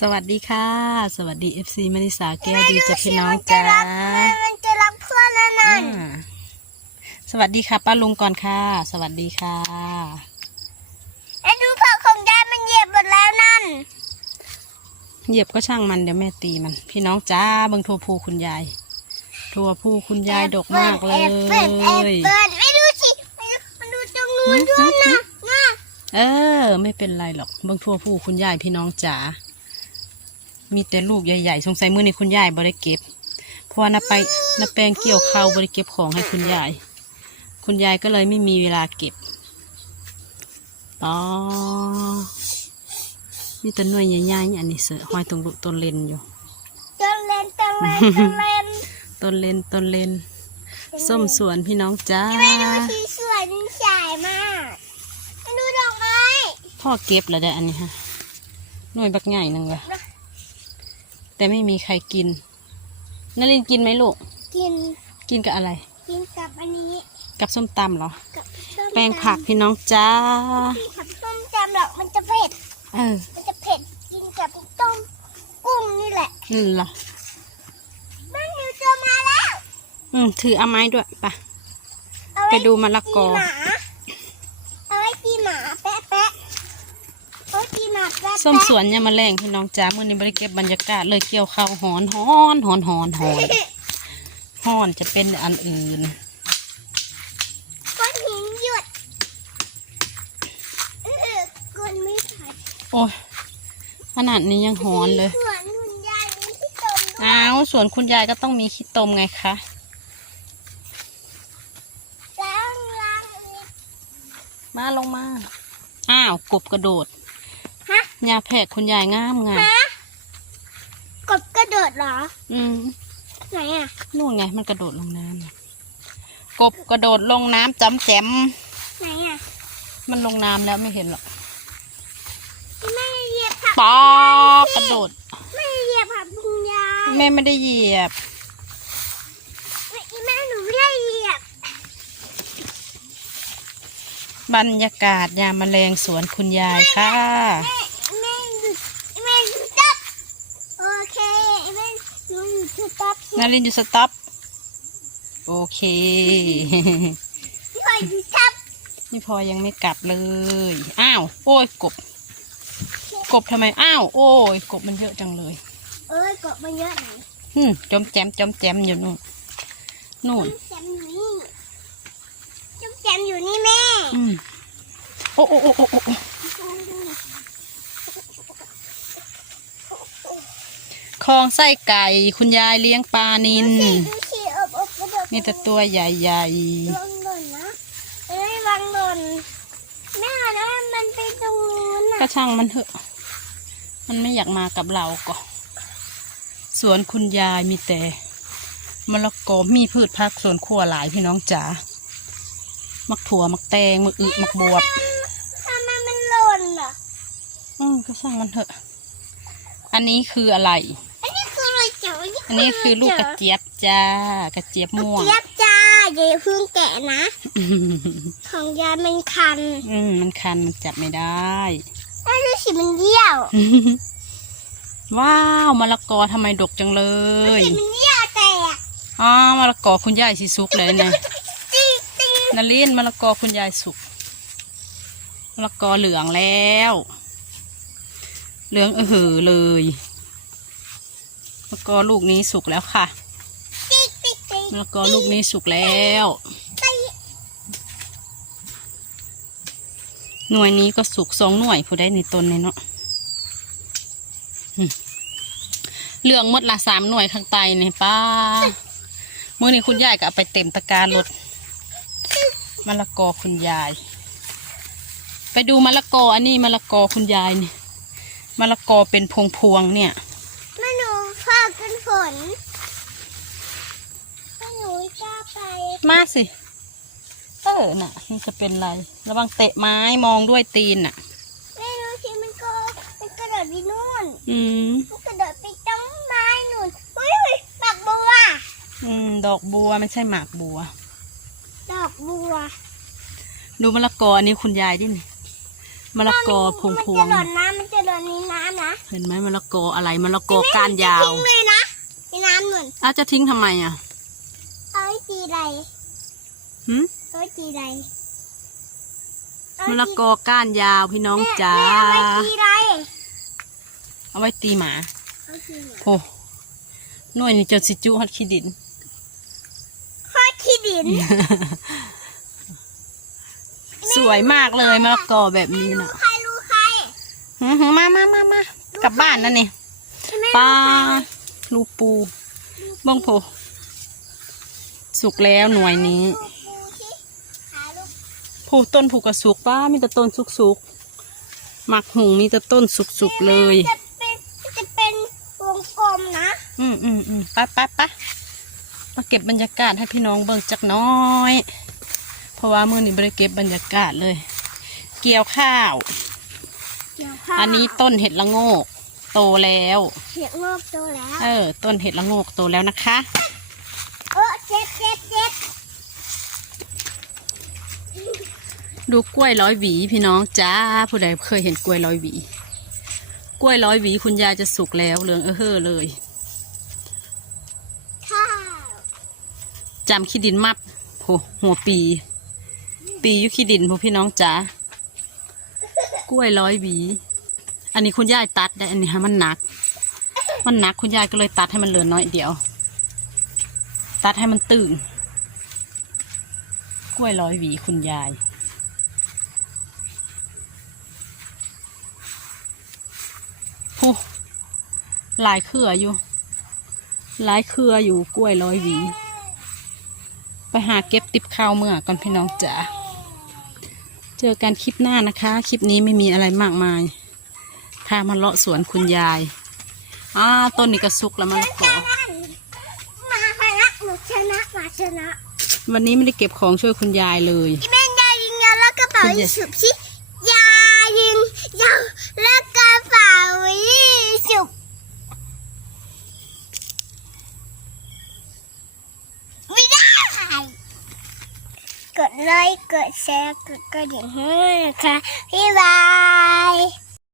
สวัสดีค่ะ สวัสดี FC มณิสาแก้วดีจ้ะพี่น้องจ้ามันจะรักเพื่อนแล้วนั่นอ่าสวัสดีค่ะป้าลุงก่อนค่ะ สวัสดีค่ะไอ้ดูผักของยายมันเหยียบหมดแล้วนั่น เหยียบก็ช่างมันเดี๋ยวแม่ตีมัน พี่น้องจ้าเบิ่งทัวภูคุณยายทัวภูคุณยายดกมากเลแอบเปิดแอบยเปิดไม่ดูสิไม่ดูมันดูตรงนู้นด้วยนะนะเออ ไม่เป็นไรหรอกเบิ่งทัวภูคุณยายพี่น้องจ๋า มีแต่ลูกใหญ่ๆ สงสัยมื้อนี้คุณยายบ่ได้เก็บ เพราะว่านาไปนาแปลงเกี่ยวข้าวบ่ได้เก็บของให้คุณยาย คุณยายก็เลยไม่มีเวลาเก็บ อ๋อ มีแต่หน่วยใหญ่ๆอันนี้เสือห้อยตรงลุต้นเลนอยู่จนเล่นจนเล่นจนเล่นต้นเลนต้นเลนส้มสวนพี่น้องจ้าไม่ดูสีสวยนี่สายมากไม่ดูดอกไม้ พ่อเก็บแล้วได้อันนี้ฮะ หน่วยบักใหญ่หนึงวะ แต่ไม่มีใครกินนารินกินไหมลูก กิน กินกับอะไร กินกับอันนี้ กับส้มตำเหรอ กับส้มแปลงผักพี่น้องจ้ากินกับส้มจำหรอกมันจะเผ็ด เออ มันจะเผ็ด กินกับต้มกุ้งนี่แหละนั่นเหรอแม่หนูเจอมาแล้ว อืมถือเอาไม้ด้วยไปะเอาว้ไปดูมะละกอตีหมาเอาไว้ตีหมาแปะแปะเอาไว้ตีหมาแปะแปะ ส้มสวนเนี่ยมาแรงพี่น้องจ้าเมื่อนี้บริเก็บบรรยากาศเลยเกี่ยวข้าวหอนหอนหอนหอนหอนหอนจะเป็นอันอื่นก้อนหินหยุดก้อนไม่ขาดโอ้ยขนาดนี้ยังหอนเลยสวนคุณยายมีที่ตมด้วยอ้าวสวนคุณยายก็ต้องมีขี้ตมไงคะล้างล้างมาลงมา อ้าวกบกระโดด ยาแพรกคุณยายงามงามฮะกบกระโดดเหรอ อืมไหนอะ นู่นไงมันกระโดดลงน้ำน่ะกบกระโดดลงน้ำจำแจมไหนอะมันลงน้ำแล้วไม่เห็นหรอกไม่เหยียบผักปอกระโดด ไม่เหยียบผักคุณยายแม่ไม่ได้เหยียบไม่แม่หนูไม่ได้เหยียบ บรรยากาศยามแมลงสวนคุณยายค่ะ แม่แม่หยุดแม่หยุดจับโอเคแม่หนูหยุดจะจับ นารินอยู่สต็อปโอเค พี่พลอยหยุดจับนี่พอยังไม่กลับเลย อ้าว โอ้ยกบ กบทำไม อ้าว โอ้ยกบมันเยอะจังเลยเอ้ยกบมันเยอะไหนอืมจอมแจมจอมแจมอยู่นู่น นู่น จุ๊บแจมอยู่นี่จุ๊บแจมอยู่นี่แม่อืมโอ้โอ้โอ้โอ้โอ้ คลองไส้ไก่ คุณยายเลี้ยงปลานินดูสิอบอบกระโดดมีแต่ตัวใหญ่วางหล่นนะเอ้ยวางหล่นแม่เอาแล้วมันไปตรงนู้นๆน่ะก็ช่างมันเถอะ มันไม่อยากมากับเราก็สวนคุณยายมีแต่มะละกอมีพืชผักสวนครัวหลายพี่น้องจ๋า มักถั่วมักแตงมักอึมักบวบทำไมมันหล่นอะ อืมก็ช่างมันเถอะ อันนี้คืออะไร ออันนี้คือลูกกระเจี๊ยบจ้ากระเจี๊ยบม่วง เจี๊ยบจ้าอย่าเพิ่งแกะนะ ของยายมันคัน อืมมันคันมันจับไม่ได้แม่ดูสิมันเยี่ยว ว้าวมะละกอทำไมดกจังเลยสิมันเยี่ยวแตกอ๋อมะละกอคุณยายสิสุกเลยนะติ๊งติ๊งนาลินมะละกอคุณยายสุกมะละกอเหลืองแล้ว เหลืองเออหือเลย มะละกอลูกนี้สุกแล้วค่ะมะละกอลูกนี้สุกแล้ว หน่วยนี้ก็สุกสองหน่วยผู้ได้ในต้นเลยเนาะเหลืองหมดละสามหน่วยข้างใต้นี่ป้ามื่อนี้คุณยายก็เอาไปเต็มตะกร้ารถมะละกอคุณยาย ไปดูมะละกออันนี้มะละกอคุณยายนี่มะละกอเป็นพวงพวงๆเนี่ย พากันฝนแม่หนูไม่กล้าไปมาสิ เออ น่ะนี่จะเป็นไร ระวังเตะไม้มองด้วยตีนน่ะแม่ดูสิมันก็มันกระโดดไปนู่นอืม มันกระโดดไปต้นไม้นู่นเฮ้ยเฮ้ยดอกบัว อืม ดอกบัวไม่ใช่หมากบัว ดอกบัวดูมะละกออันนี้คุณยายดินี่มะละกอพวงพวมันงจะหล่นน้ำมันจะโดนนี้น้ำนะ เห็นไหมมะละกออะไรมะละกอก้านยาวทิ้งเลยนะในน้ำหนุนอ้าวจะทิ้งทำไมอะเอาไว้ตีไรหืมเอาไว้ตีไรมะละกอก้านยาวพี่น้องจ๋าแม่เอาไว้ตีไรเอาไว้ตีหมาเอาไว้ตีหมาโอ้หน่วยนี่จนสิจุฮัดขี้ดินข้อขี้ดิน สวยมากเลยมะละกอแบบนี้นะใครรู้ใครหือหือมามามามา กลับบ้านนั่นนี่แม่ปลารู้ใครลูกปูเบ้องโผสุกแล้วหน่วยนี้ลูกปูสิหาลูกผูต้นผูกระสุกป้ามีแต่ต้นสุกๆหมักหุงมีแต่ต้นสุกๆเลยจะเป็นจะเป็นวงกลมนะ อืมอืมอืมไปไปไปมาเก็บบรรยากาศให้พี่น้องเบิ่งจักหน้อย เพราะว่ามือนี้บริเก็บบรรยากาศเลย เกี่ยวข้าวเดี๋ยวค่ะอันนี้ต้นเห็ดละโงก โตแล้ว เห็ดงอกโตแล้ว เออ ต้นเห็ดละโงกโตแล้วนะคะ เออเจ็ดเจ็ดเจ็ดดูกล้วยร้อยหวีพี่น้องจ้าผู้ใดเคยเห็นกล้วยร้อยหวี กล้วยร้อยหวีคุณยายจะสุกแล้วเหลืองเออเฮ่อเลยข้าวจำขี้ดินมับโหหัวปี ปีอยุขี้ดินพวกพี่น้องจ๋ากล้วยร้อยหวี อันนี้คุณยายตัดได้อันนี้ฮะมันหนัก มันหนักคุณยายก็เลยตัดให้มันเหลือน้อยเดียว ตัดให้มันตึงกล้วยร้อยหวีคุณยายผู้หลายเครืออยู่หลายเครืออยู่กล้วยร้อยหวี ไปหาเก็บติบข้าวเมื่อก่อนพี่น้องจ๋าเจอกันคลิปหน้านะคะ คลิปนี้ไม่มีอะไรมากมาย พามาเลาะสวนคุณยายอ่าต้นนี้ก็สุกแล้วมะละกอมาชนะหนูชนะมาชนะ วันนี้ไม่ได้เก็บของช่วยคุณยายเลยอีแม่ยายิงยาแล้วกระเป๋าคุณยิยายงฉุบชิยายิงยาแล้วกระเป๋ายิงฉุบไม่ได้ กดไลค์กดแชร์กดกระดิ่งให้ด้วยนะคะบ๊ายบาย